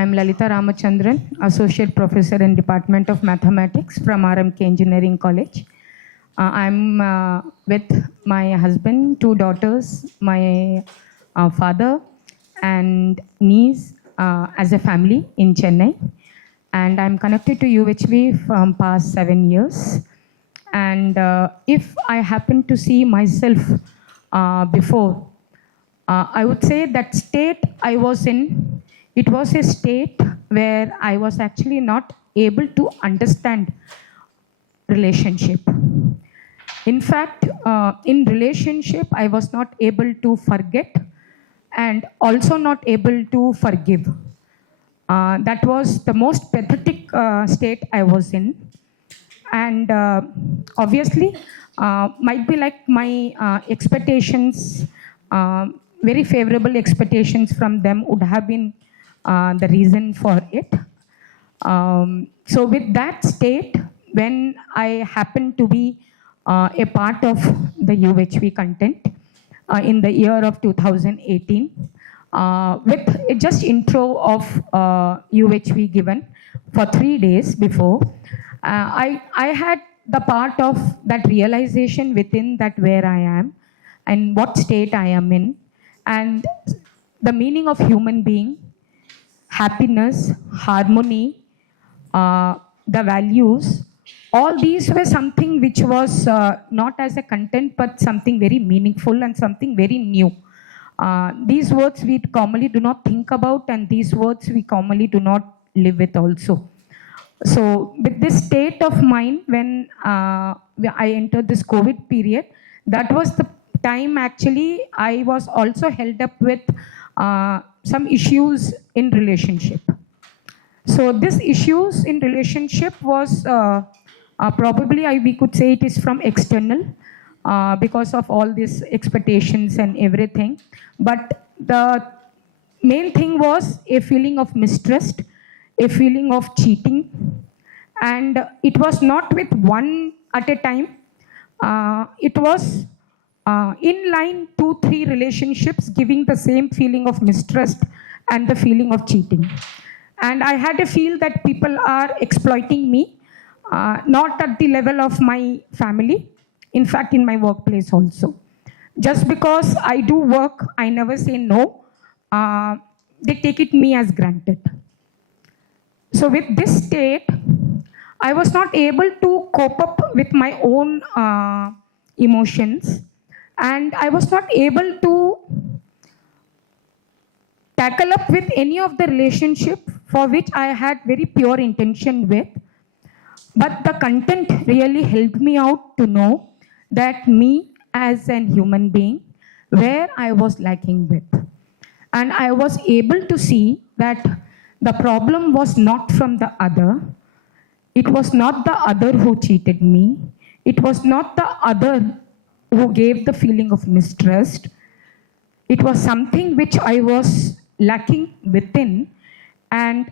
I'm Lalitha Ramachandran, Associate Professor in Department of Mathematics from RMK Engineering College. I'm with my husband, two daughters, my father, and niece as a family in Chennai. And I'm connected to UHV from past 7 years. And if I happen to see myself before, I would say that state I was in, it was a state where I was actually not able to understand relationship. In fact, in relationship, I was not able to forget and also not able to forgive. That was the most pathetic state I was in. And obviously, might be like my expectations, very favorable expectations from them would have been the reason for it. So with that state, when I happened to be a part of the UHV content in the year of 2018, with just intro of UHV given for 3 days before, I had the part of that realization within that where I am and what state I am in, and the meaning of human being, happiness, harmony, the values, all these were something which was not as a content but something very meaningful and something very new. These words we commonly do not think about, and these words we commonly do not live with also. So with this state of mind, when I entered this COVID period, that was the time actually I was also held up with some issues in relationship. So these issues in relationship was probably we could say it is from external because of all these expectations and everything. But the main thing was a feeling of mistrust, a feeling of cheating, and it was not with one at a time. It was in line 2-3 relationships giving the same feeling of mistrust and the feeling of cheating. And I had a feel that people are exploiting me, not at the level of my family, in fact in my workplace also. Just because I do work, I never say no, they take it me as granted. So with this state, I was not able to cope up with my own emotions, and I was not able to tackle up with any of the relationship for which I had very pure intention with. But the content really helped me out to know that me as an human being, where I was lacking with. And I was able to see that the problem was not from the other. It was not the other who cheated me. It was not the other who gave the feeling of mistrust. It was something which I was lacking within. And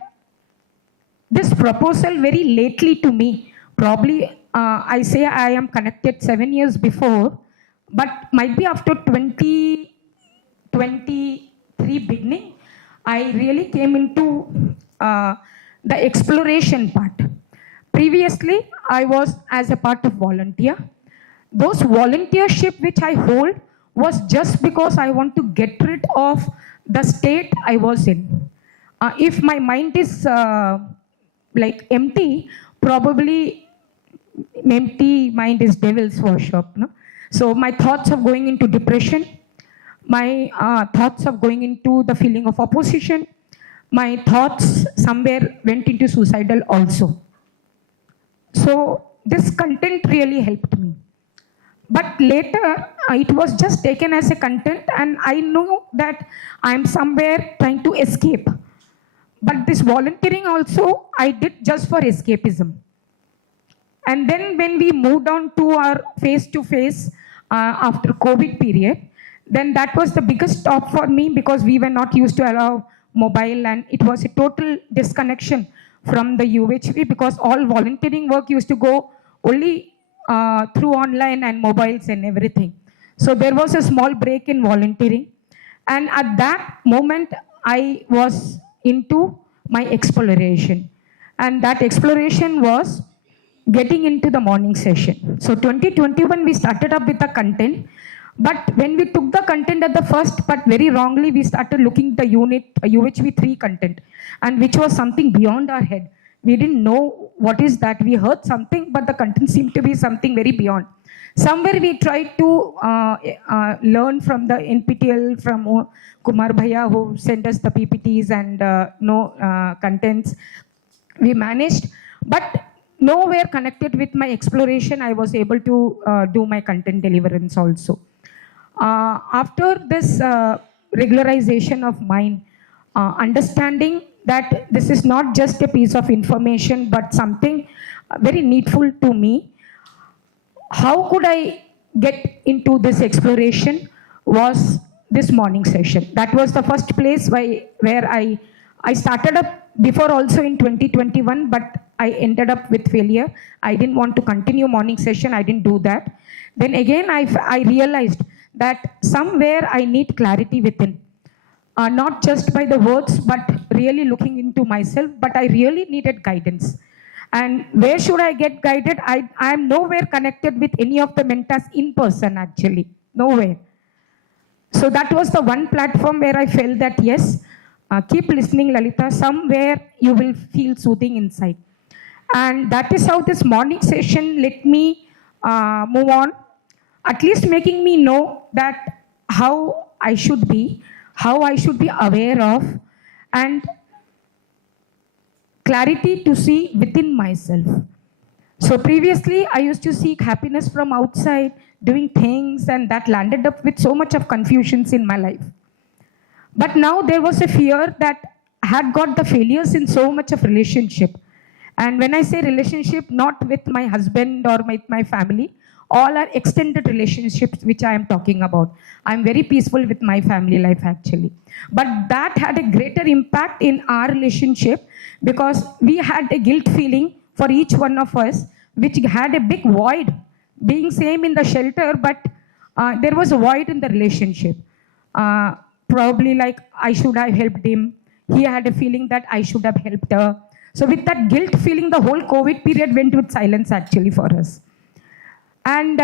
this proposal very lately to me, probably I say I am connected 7 years before, but might be after 2023 beginning, I really came into the exploration part. Previously, I was as a part of volunteer. Those volunteership which I hold was just because I want to get rid of the state I was in. If my mind is like empty, probably empty mind is devil's workshop. No? So my thoughts of going into depression, my thoughts of going into the feeling of opposition, my thoughts somewhere went into suicidal also. So this content really helped me. But later, it was just taken as a content, and I knew that I'm somewhere trying to escape. But this volunteering also, I did just for escapism. And then when we moved on to our face-to-face after COVID period, then that was the biggest stop for me, because we were not used to allow mobile, and it was a total disconnection from the UHV, because all volunteering work used to go only through online and mobiles and everything. So there was a small break in volunteering. And at that moment, I was into my exploration. And that exploration was getting into the morning session. So 2021, we started up with the content. But when we took the content at the first, but very wrongly, we started looking the unit UHV 3 content, and which was something beyond our head. We didn't know what is that. We heard something, but the content seemed to be something very beyond. Somewhere we tried to learn from the NPTL, from Kumar Bhaiya, who sent us the PPTs and contents. We managed, but nowhere connected with my exploration, I was able to do my content deliverance also. After this regularization of mind, understanding that this is not just a piece of information, but something very needful to me, how could I get into this exploration was this morning session. That was the first place where I started up before also in 2021, but I ended up with failure. I didn't want to continue morning session. I didn't do that. Then again, I realized that somewhere I need clarity within. Not just by the words, but really looking into myself, but I really needed guidance. And where should I get guided? I am nowhere connected with any of the mentors in person, actually. Nowhere. So that was the one platform where I felt that, yes, keep listening, Lalitha. Somewhere you will feel soothing inside. And that is how this morning session let me move on, at least making me know that how I should be aware of, and clarity to see within myself. So previously, I used to seek happiness from outside, doing things, and that landed up with so much of confusions in my life. But now there was a fear that I had got the failures in so much of relationship. And when I say relationship, not with my husband or with my family, all are extended relationships which I am talking about. I'm very peaceful with my family life actually. But that had a greater impact in our relationship because we had a guilt feeling for each one of us, which had a big void. Being same in the shelter, but there was a void in the relationship. Probably like I should have helped him. He had a feeling that I should have helped her. So with that guilt feeling, the whole COVID period went with silence actually for us. And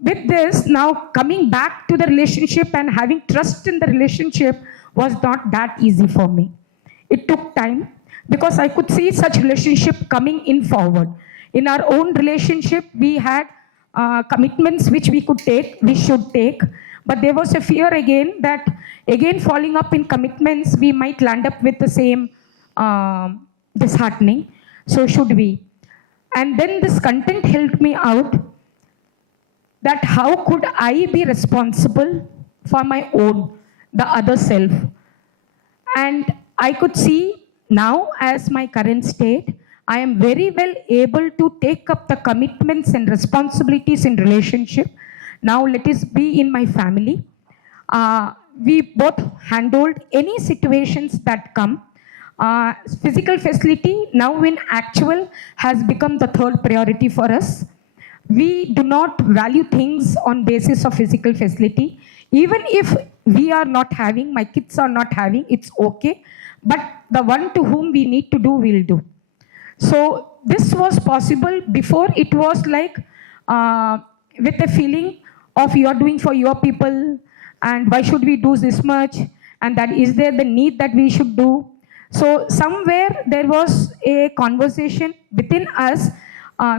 with this, now coming back to the relationship and having trust in the relationship was not that easy for me. It took time because I could see such relationship coming in forward. In our own relationship, we had commitments which we could take, we should take. But there was a fear again that, again, falling up in commitments, we might land up with the same disheartening. So should we? And then this content helped me out that how could I be responsible for my own, the other self. And I could see now as my current state, I am very well able to take up the commitments and responsibilities in relationship. Now let us be in my family. We both handled any situations that come. Physical facility now in actual has become the third priority for us. We do not value things on basis of physical facility. Even if we are not having, my kids are not having, it's okay. But the one to whom we need to do, we'll do. So this was possible before. It was like with a feeling of you are doing for your people and why should we do this much, and that is there the need that we should do. So somewhere there was a conversation within us,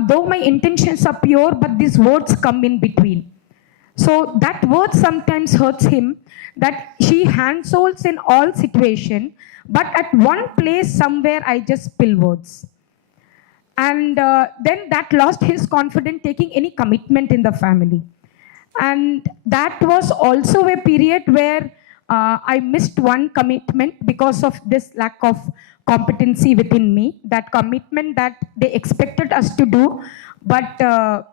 though my intentions are pure, but these words come in between. So that word sometimes hurts him, that she handholds in all situation, but at one place somewhere I just spill words. And then that lost his confidence taking any commitment in the family. And that was also a period where I missed one commitment because of this lack of competency within me, that commitment that they expected us to do, but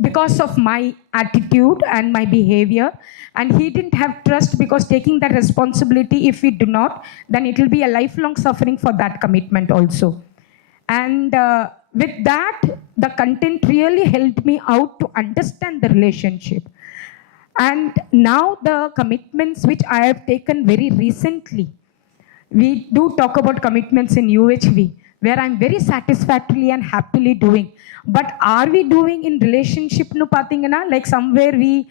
because of my attitude and my behavior, and he didn't have trust because taking that responsibility, if we do not, then it will be a lifelong suffering for that commitment also. And with that, the content really helped me out to understand the relationship. And now the commitments which I have taken very recently, we do talk about commitments in UHV, where I'm very satisfactorily and happily doing. But are we doing in relationship nu pathingana, like somewhere we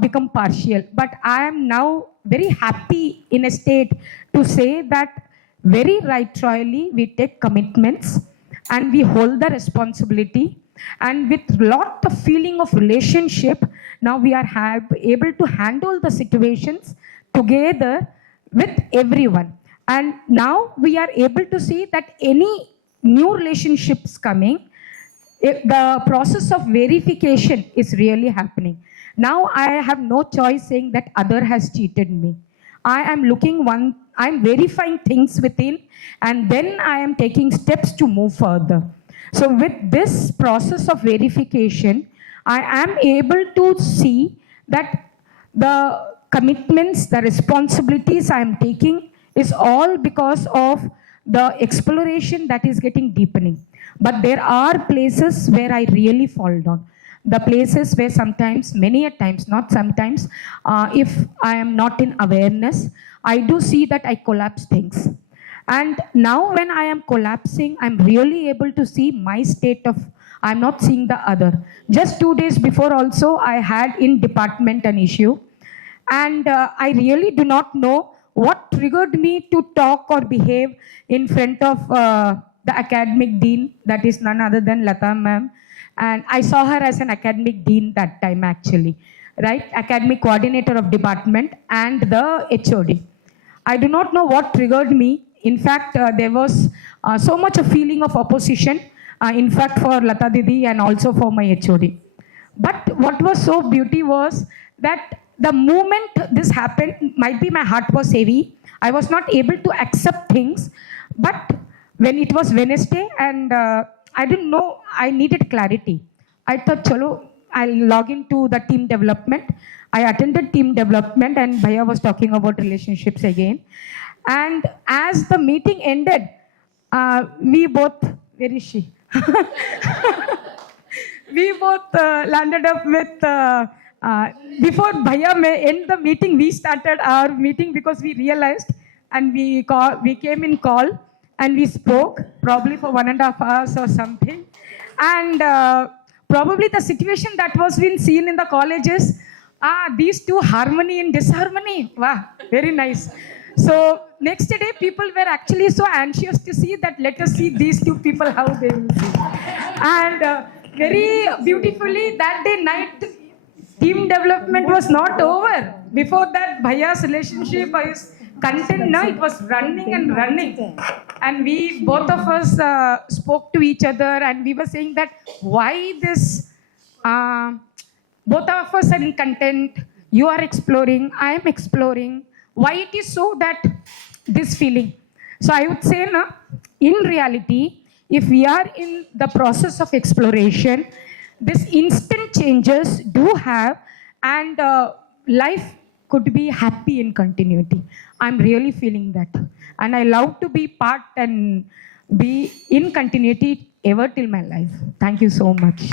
become partial. But I am now very happy in a state to say that very rightly we take commitments and we hold the responsibility, and with lot of feeling of relationship, now we are able to handle the situations together with everyone. And now we are able to see that any new relationships coming, the process of verification is really happening. Now I have no choice saying that other has cheated me. I am I'm verifying things within, and then I am taking steps to move further. So with this process of verification, I am able to see that the commitments, the responsibilities I am taking is all because of the exploration that is getting deepening. But there are places where I really fall down. The places where sometimes, many a times, not sometimes, if I am not in awareness, I do see that I collapse things. And now when I am collapsing, I'm really able to see my state of, I'm not seeing the other. Just 2 days before also, I had in department an issue. And I really do not know what triggered me to talk or behave in front of the academic dean, that is none other than Lalitha ma'am. And I saw her as an academic dean that time actually, right? Academic coordinator of department and the HOD. I do not know what triggered me. In fact, there was so much a feeling of opposition, in fact for Lata Didi and also for my HOD. But what was so beauty was that the moment this happened, might be my heart was heavy. I was not able to accept things. But when it was Wednesday and I didn't know, I needed clarity. I thought, chalo, I'll log into the team development. I attended team development and Bhaiya was talking about relationships again. And as the meeting ended, we both, where is she? We both landed up with, before Bhaiya may end the meeting, we started our meeting because we realized, and we came in call and we spoke probably for 1.5 hours or something. And probably the situation that was being seen in the colleges, these two harmony and disharmony, wow, very nice. So next day people were actually so anxious to see that let us see these two people how they will see. And very beautifully that day night, team development was not over. Before that, Bhaiya's relationship is content, now it was running and running. And we, both of us spoke to each other and we were saying that why this, both of us are in content, you are exploring, I am exploring. Why it is so that this feeling? So I would say, na, in reality, if we are in the process of exploration, this instant changes do have, and life could be happy in continuity. I'm really feeling that. And I love to be part and be in continuity ever till my life. Thank you so much.